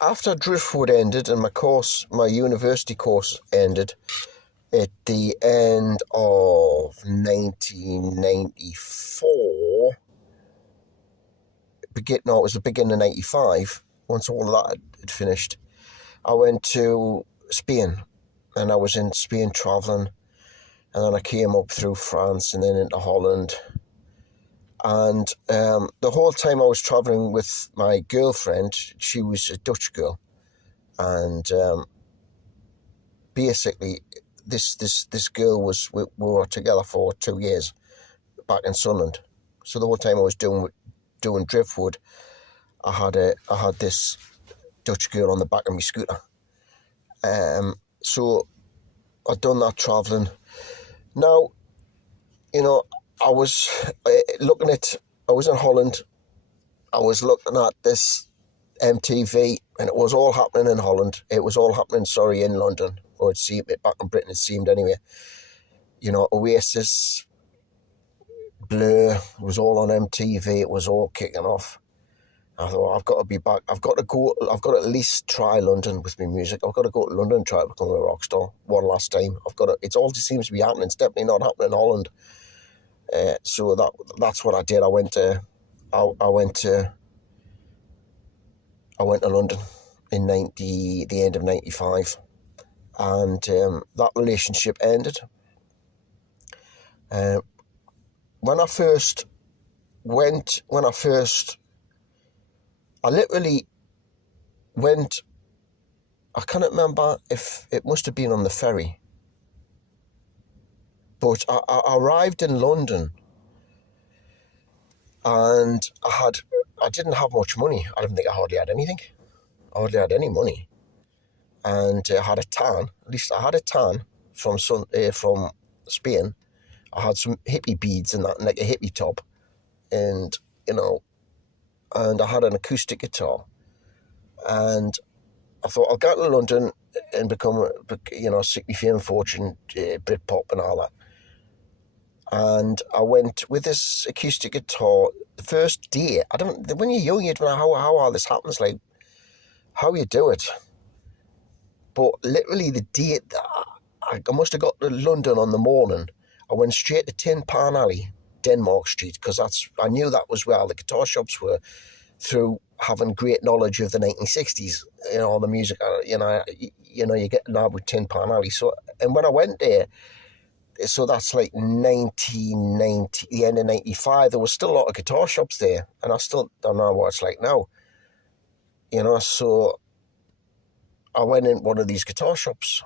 after Driftwood ended and my university course ended at the end of 1994, it was the beginning of 95, once all of that had finished, I went to Spain, and I was in Spain travelling, and then I came up through France and then into Holland. And the whole time I was travelling with my girlfriend, she was a Dutch girl, and basically this girl we were together for 2 years back in Sunderland. So the whole time I was doing Driftwood, I had this Dutch girl on the back of my scooter. So I'd done that travelling. Now, I was I was in Holland, I was looking at this MTV, and it was all happening in Holland. It was all happening, in London, or it seemed, back in Britain it seemed anyway. Oasis, Blur, it was all on MTV, it was all kicking off. I thought, I've got to be back, I've got to at least try London with my music. I've got to go to London and try to become a rock star one last time. It all just seems to be happening. It's definitely not happening in Holland. So that's what I did. I went to London in the end of 95, and that relationship ended. I literally went, I can't remember if it must have been on the ferry, but I arrived in London, and I didn't have much money. I don't think I hardly had anything. I hardly had any money, and I had a tan. At least I had a tan from Spain. I had some hippie beads and that, and like a hippie top, and and I had an acoustic guitar, and I thought, I'll go to London and become, seek me fame and fortune, Britpop and all that. And I went with this acoustic guitar. The first day, when you're young, you don't know how all this happens, like how you do it. But literally the day, I must have got to London on the morning, I went straight to Tin Pan Alley, Denmark Street, because I knew that was where the guitar shops were, through having great knowledge of the 1960s, the music, you get nabbed with Tin Pan Alley. So, and when I went there, so that's like 1990, the end of 95, there was still a lot of guitar shops there, and I still don't know what it's like now. So I went in one of these guitar shops,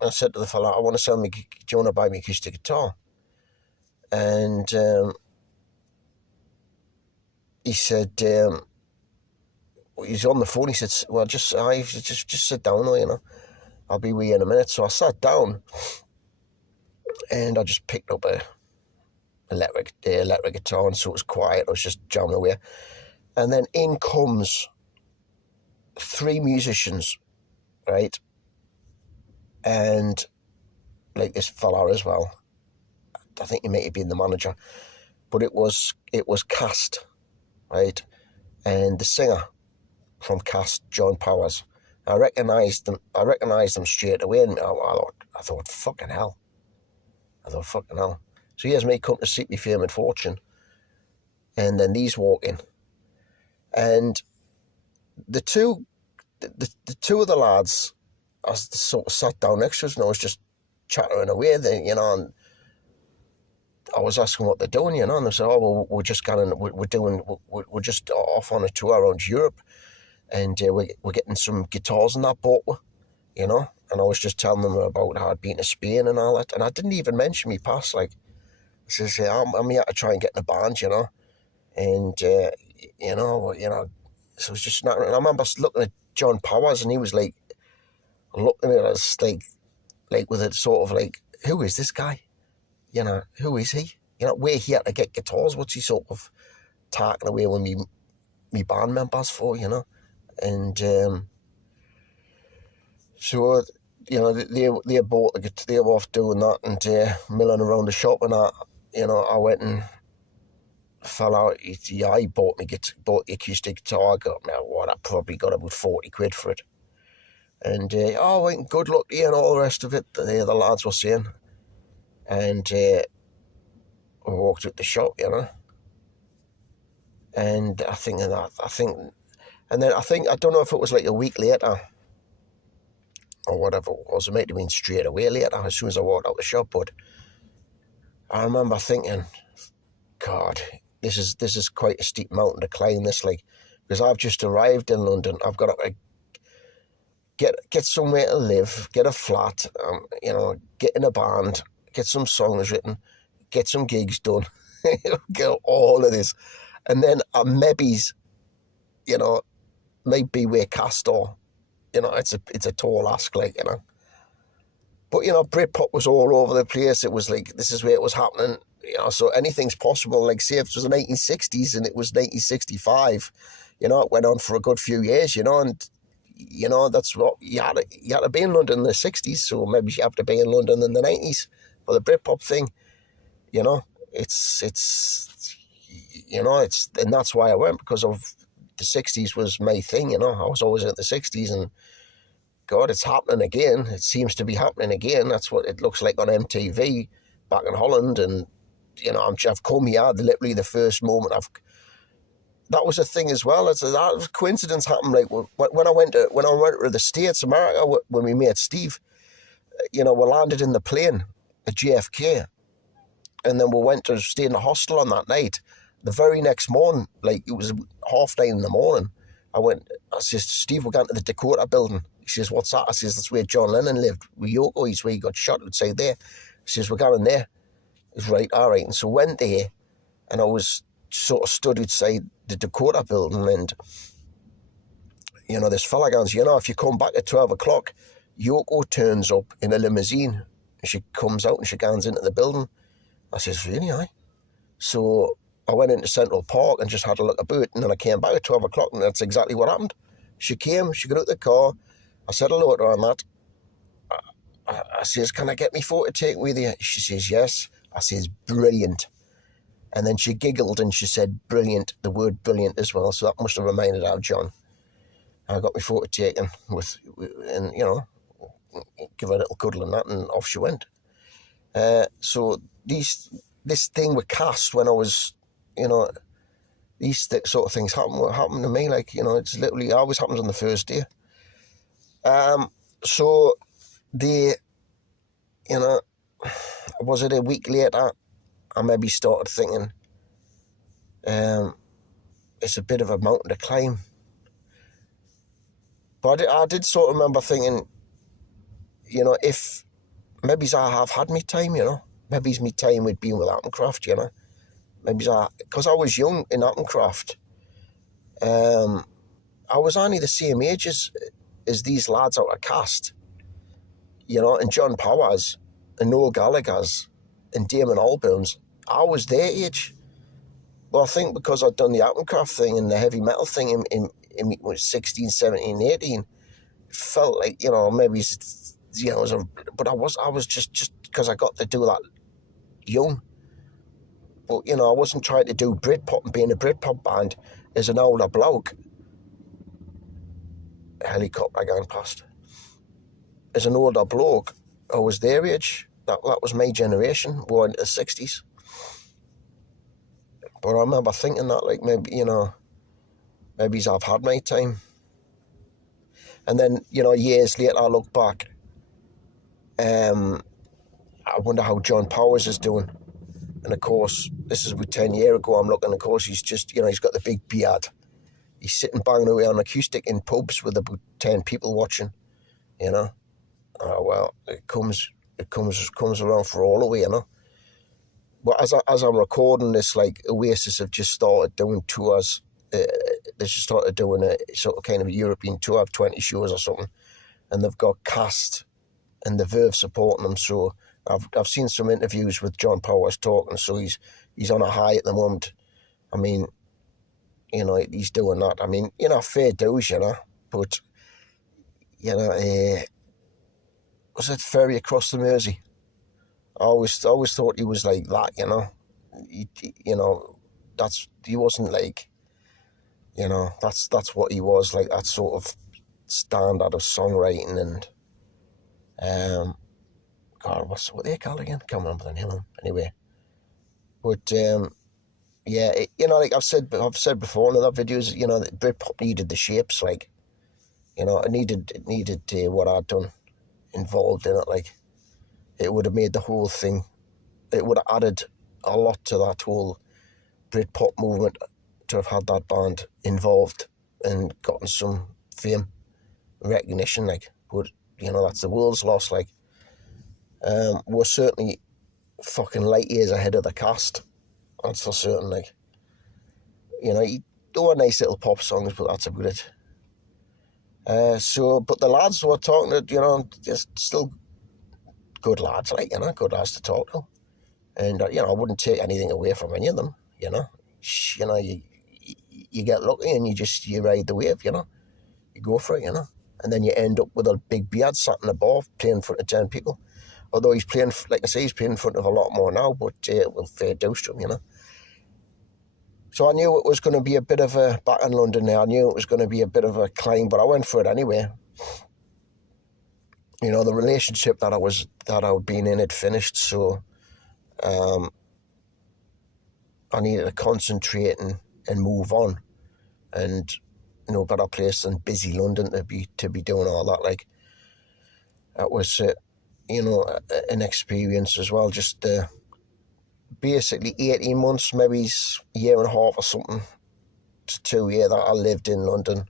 and I said to the fella, I want to do you want to buy me acoustic guitar? And he said, he's on the phone, he said, well, just sit down, I'll be with you in a minute. So I sat down, and I just picked up a electric guitar, and so it was quiet. I was just jamming away, and then in comes 3 musicians, right? And like this fella as well. I think he may have been the manager, but it was Cast, right? And the singer from Cast, John Powers. I recognised them straight away, and I thought, fucking hell. So here's me come to seek me fame and fortune, and then these walk in, and the two of the lads, I sort of sat down next to us, and I was just chattering away, and I was asking what they're doing, and they said, oh, well, we're just we're just off on a tour around Europe, and we're getting some guitars and that bought, and I was just telling them about how I'd been to Spain and all that, and I didn't even mention me past, like, I says, I'm here to try and get in a band, and, so it was just not, and I remember looking at John Powers, and he was like, looking at us like with a sort of like, who is this guy? Who is he? We're here to get guitars. What's he sort of talking away with me band members for, And so, they bought they were off doing that and milling around the shop, and I went and fell out. He bought the acoustic guitar. I got now what I probably got about 40 quid for it. And good luck to you and all the rest of it. The lads were saying, and we walked out the shop, And I don't know if it was like a week later or whatever it was. It might have been straight away later as soon as I walked out the shop. But I remember thinking, God, this is quite a steep mountain to climb. This, like, because I've just arrived in London. I've got to get somewhere to live, get a flat, get in a band, get some songs written, get some gigs done, get all of this, and then maybe's, might be where Castor, it's a tall ask, like, But Britpop was all over the place. It was like this is where it was happening. So anything's possible. Like, say if it was the 1960s and it was 1965, it went on for a good few years, and that's what you had to be in London in the 60s. So maybe you have to be in London in the 90s for the Britpop thing. And that's why I went, because of the 60s was my thing. I was always at the 60s, and God, it's happening again. It seems to be happening again. That's what it looks like on MTV back in Holland. And I've come here literally the first moment that was a thing as well. That coincidence happened. Like when I went to the States, America, when we met Steve, we landed in the plane at JFK, and then we went to stay in the hostel on that night. The very next morning, like it was 9:30 in the morning, I says, Steve, we're going to the Dakota building. He says, what's that? I says, that's where John Lennon lived with Yoko. He's where he got shot outside there. He says, we're going there. He's right, all right. And so went there, and I was sort of stood outside the Dakota building, and this fella goes, if you come back at 12 o'clock, Yoko turns up in a limousine, and she comes out and she goes into the building. I says, really, aye? So I went into Central Park and just had a look about, and then I came back at 12 o'clock, and that's exactly what happened. She got out of the car. I said hello to her and that. I says, can I get me photo taken with you? She says, yes. I says, brilliant. And then she giggled and she said, brilliant, the word brilliant as well. So that must have reminded her of John. I got my photo taken and give her a little cuddle and that, and off she went. So this thing with cast when I was, these sort of things happen to me. Like, it's literally always happens on the first day. So was it a week later, I maybe started thinking, it's a bit of a mountain to climb. But I did sort of remember thinking, if maybe I have had my time, maybe it's my time with being with Art and Craft, maybe because I was young in Art and Craft, I was only the same age as these lads out of cast, and John Powers and Noel Gallagher's and Damon Albarn's. I was their age. Well, I think because I'd done the Art and Craft thing and the heavy metal thing in 16, 17, 18, it felt like, maybe, but I was just because I got to do that young. But, I wasn't trying to do Britpop and be in a Britpop band as an older bloke. A helicopter going past. As an older bloke, I was their age. That was my generation. We were into the 60s. But I remember thinking that, like, maybe, maybe I've had my time. And then, years later, I look back. I wonder how John Powers is doing. And of course, this is about 10 years ago. I'm looking, of course, he's just, he's got the big beard. He's sitting banging away on acoustic in pubs with about 10 people watching, well, it comes around for all of it, But as I'm recording this, like, Oasis have just started doing tours. They just started doing a sort of kind of a European tour of 20 shows or something. And they've got Cast and the Verve supporting them. So I've seen some interviews with John Powers talking. So he's on a high at the moment. I mean, he's doing that. I mean, fair dues, But, was it Ferry Across the Mersey? I always thought he was like that, he wasn't like, that's what he was, like that sort of standard of songwriting and God, what they called again? Can't remember the name of them. Anyway, but yeah, like I've said before in other videos, that Britpop needed the shapes, like, it needed what I'd done involved in it, like it would have made the whole thing. It would have added a lot to that whole Britpop movement to have had that band involved and gotten some fame, recognition, like. But that's the world's loss, like. We're certainly fucking light years ahead of the cast. That's for certain, like. You do a nice little pop songs, but that's about it. But the lads who are talking to, just still good lads, like, good lads to talk to. And, I wouldn't take anything away from any of them, you get lucky and you ride the wave, you go for it, and then you end up with a big beard sat in a bar playing in front of 10 people. Although he's playing, like I say, he's playing in front of a lot more now, but it will fade down to him, So I knew it was going to be a bit of a, back in London there, I knew it was going to be a bit of a climb, but I went for it anyway. The relationship that I'd been in had finished, so I needed to concentrate and move on, and no better place than busy London to be doing all that. Like, that was an experience as well. Just basically 18 months, maybe a year and a half or something to 2 years that I lived in London,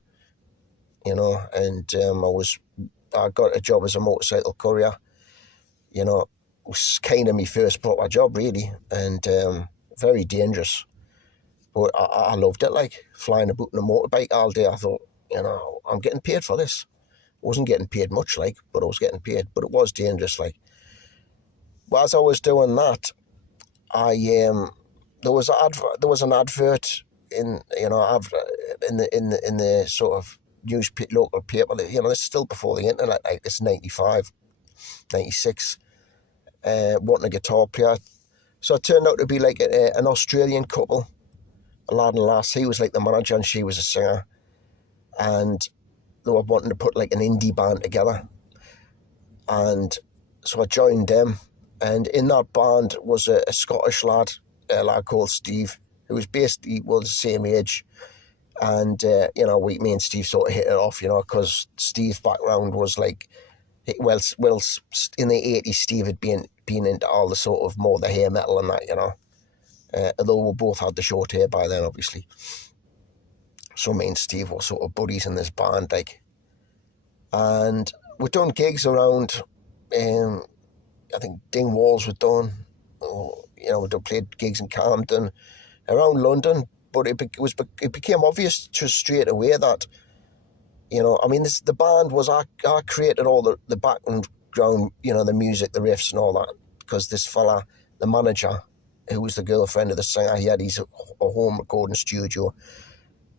and I got a job as a motorcycle courier. It was kind of my first proper job, really, and very dangerous. But I loved it, like, flying about on a motorbike all day. I thought, I'm getting paid for this. I wasn't getting paid much, like, but I was getting paid. But it was dangerous, like. But as I was doing that, there was an advert in the sort of local paper. This is still before the internet, like, this 95, 96. Wanting a guitar player, so it turned out to be like an Australian couple, a lad and lass. He was like the manager and she was a singer, and they were wanting to put like an indie band together. And so I joined them, and in that band was a Scottish lad, a lad called Steve, who was basically the same age. And me and Steve sort of hit it off, because Steve's background was like, well, in the 80s, Steve had been into all the sort of more the hair metal and that, although we both had the short hair by then, obviously. So me and Steve were sort of buddies in this band, like, and we'd done gigs around, I think Dingwalls we'd done, we'd played gigs in Camden, around London, but it became obvious to us straight away that, the band was, I created all the background, the music, the riffs and all that, because this fella, the manager, who was the girlfriend of the singer, he had his a home recording studio,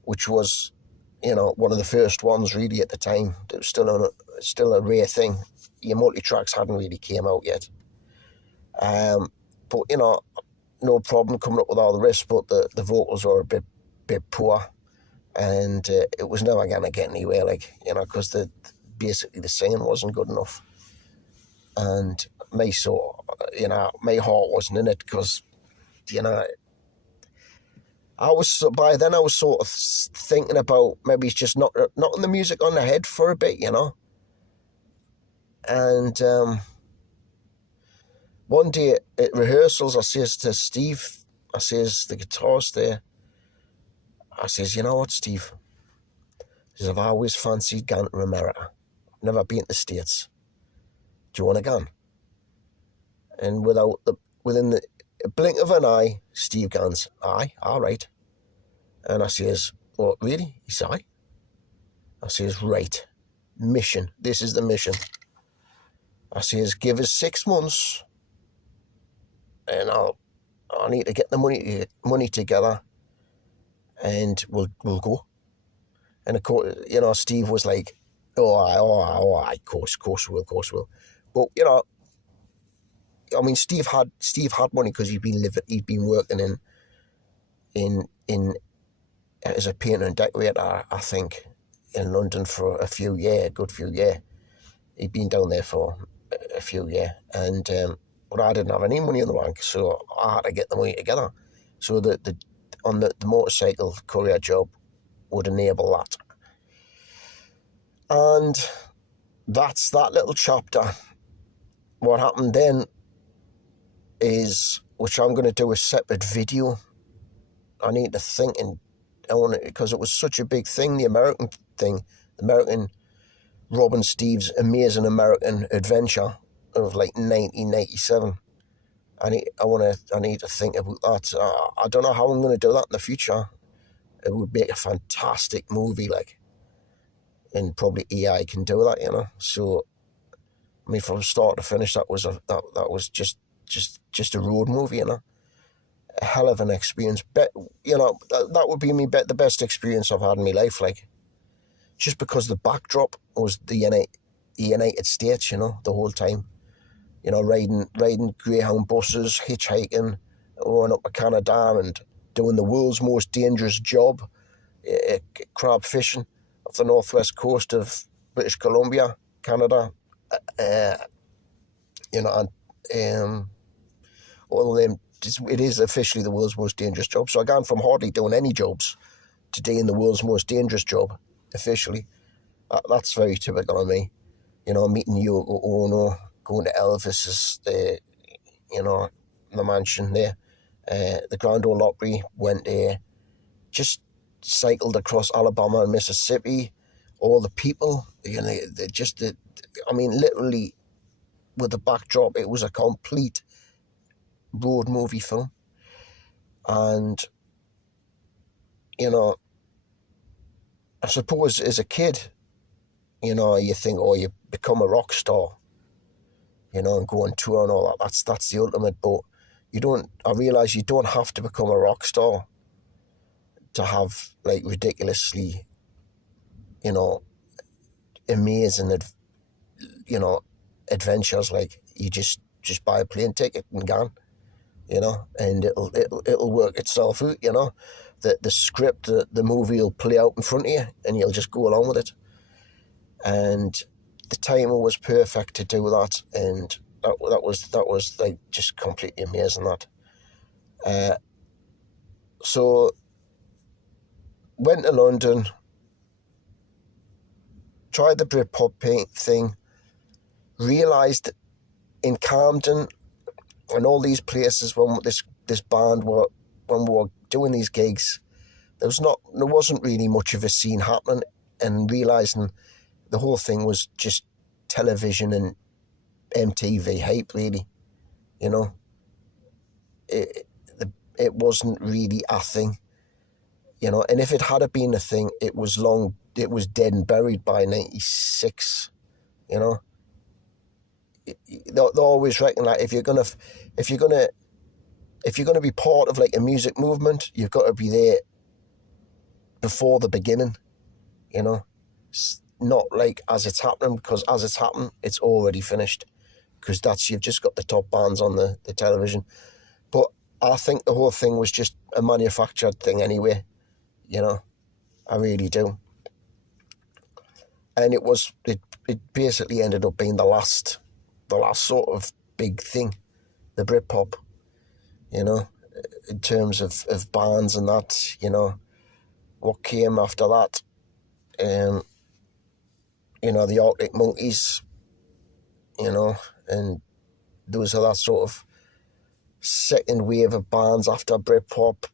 which was, one of the first ones really at the time. It was still a rare thing. Your multi-tracks hadn't really came out yet. But, no problem coming up with all the riffs, but the vocals were a bit poor. And it was never going to get anywhere, like, because basically the singing wasn't good enough. And my heart wasn't in it, because, by then I was sort of thinking about maybe it's just knocking the music on the head for a bit, And one day at rehearsals, I says to Steve, the guitarist there, I says, you know what, Steve? I says, I've always fancied going to America. I've never been to the States. Do you want to go? And within the blink of an eye, Steve goes, aye, all right. And I says, well, really? He says, aye. I says, right, mission. This is the mission. I says, give us 6 months, and I need to get the money together, and we'll go. And of course, Steve was like, oh, aye, of course we'll. But Steve had money because he'd been working in as a painter and decorator, I think, in London for a good few years. He'd been down there for a few years, and but I didn't have any money in the bank, so I had to get the money together. So the motorcycle courier job would enable that, and that's that little chapter. What happened then is, which I'm going to do a separate video. I need to think, and I want to, because it was such a big thing, the American thing, the American Rob and Steve's amazing American adventure of like 1997. I need to think about that. I don't know how I'm going to do that in the future. It would make a fantastic movie, like, and probably AI can do that, you know. So, I mean, from start to finish, that was just a road movie, you know. A hell of an experience. You know, that would be the best experience I've had in my life, like, just because the backdrop was the United States, you know, the whole time. You know, riding Greyhound buses, hitchhiking, going up to Canada and doing the world's most dangerous job, crab fishing off the northwest coast of British Columbia, Canada. You know, and all of them, it is officially the world's most dangerous job. So I gone from hardly doing any jobs to doing the world's most dangerous job, officially. That's very typical of me. You know, meeting Yoko Ono, going to Elvis's, you know, the mansion there, the Grand Ole Opry, went there, just cycled across Alabama and Mississippi. All the people, you know, I mean, literally, with the backdrop, it was a complete road movie film. And, you know, I suppose as a kid, you know, you think, oh, you become a rock star, you know, and go on tour and all that. That's the ultimate. But you don't. I realise you don't have to become a rock star to have like ridiculously, you know, amazing, you know, adventures. Like, you just buy a plane ticket and gone, you know, and it'll work itself out. You know, the script, the movie will play out in front of you, and you'll just go along with it. And the timing was perfect to do that, and that was like just completely amazing. That. So went to London, tried the Britpop paint thing, realised in Camden and all these places when this band when we were doing these gigs, there wasn't really much of a scene happening, and realising the whole thing was just television and MTV hype, really. You know, it wasn't really a thing. You know, and if it had been a thing, it was dead and buried by '96. You know, they always reckon that if you're gonna be part of like a music movement, you've got to be there before the beginning. You know, not like as it's happening, because as it's happening, it's already finished. Because you've just got the top bands on the television. But I think the whole thing was just a manufactured thing anyway. You know, I really do. And it basically ended up being the last sort of big thing, the Britpop, you know, in terms of bands and that, you know. What came after that, you know, the Arctic Monkeys, you know, and those are that sort of second wave of bands after Britpop,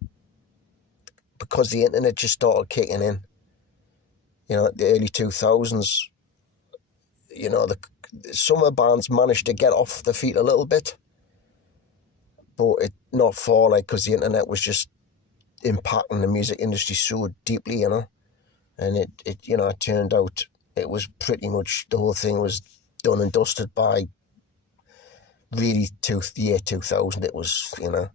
because the internet just started kicking in. You know, the early 2000s, you know, some of the bands managed to get off their feet a little bit, but not far, like, because the internet was just impacting the music industry so deeply, you know. And it you know, it turned out it was pretty much, the whole thing was done and dusted by really the year 2000. It was, you know.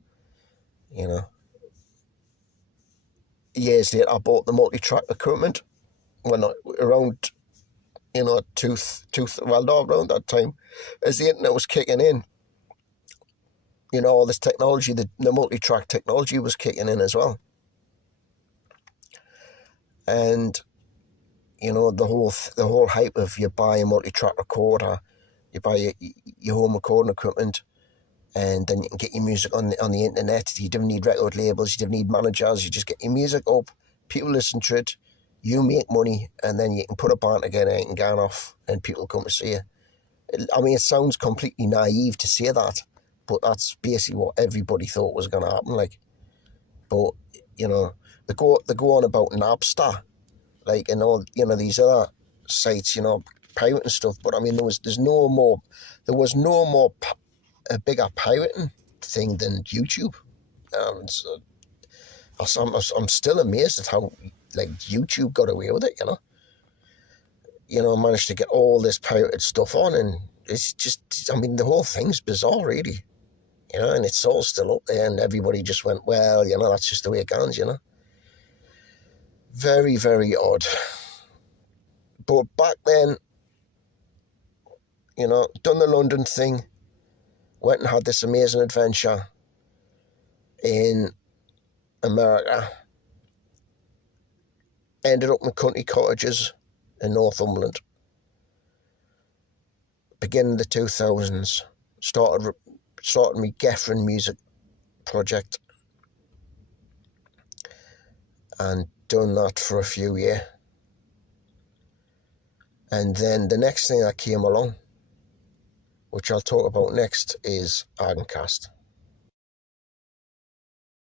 Years later, I bought the multi-track equipment when around, you know, around that time, as the internet was kicking in. You know, all this technology, the multi-track technology was kicking in as well. And you know, the whole hype of you buy a multi-track recorder, you buy your home recording equipment, and then you can get your music on the internet. You don't need record labels, you don't need managers. You just get your music up, people listen to it, you make money, and then you can put a band together and go off, and people come to see you. I mean, it sounds completely naive to say that, but that's basically what everybody thought was going to happen. Like, but you know, they go on about Napster, like, and all, you know, these other sites, you know, pirating stuff. But I mean, there was no more a bigger pirating thing than YouTube. So I'm still amazed at how, like, YouTube got away with it. Managed to get all this pirated stuff on, and it's just, I mean, the whole thing's bizarre, really. And it's all still up there, and everybody just went, well, that's just the way it goes. Very, very odd. But back then, done the London thing, went and had this amazing adventure in America, ended up in country cottages in Northumberland, beginning of the 2000s, started my Geffen music project, and done that for a few years. And then the next thing that came along, which I'll talk about next, is Argencast.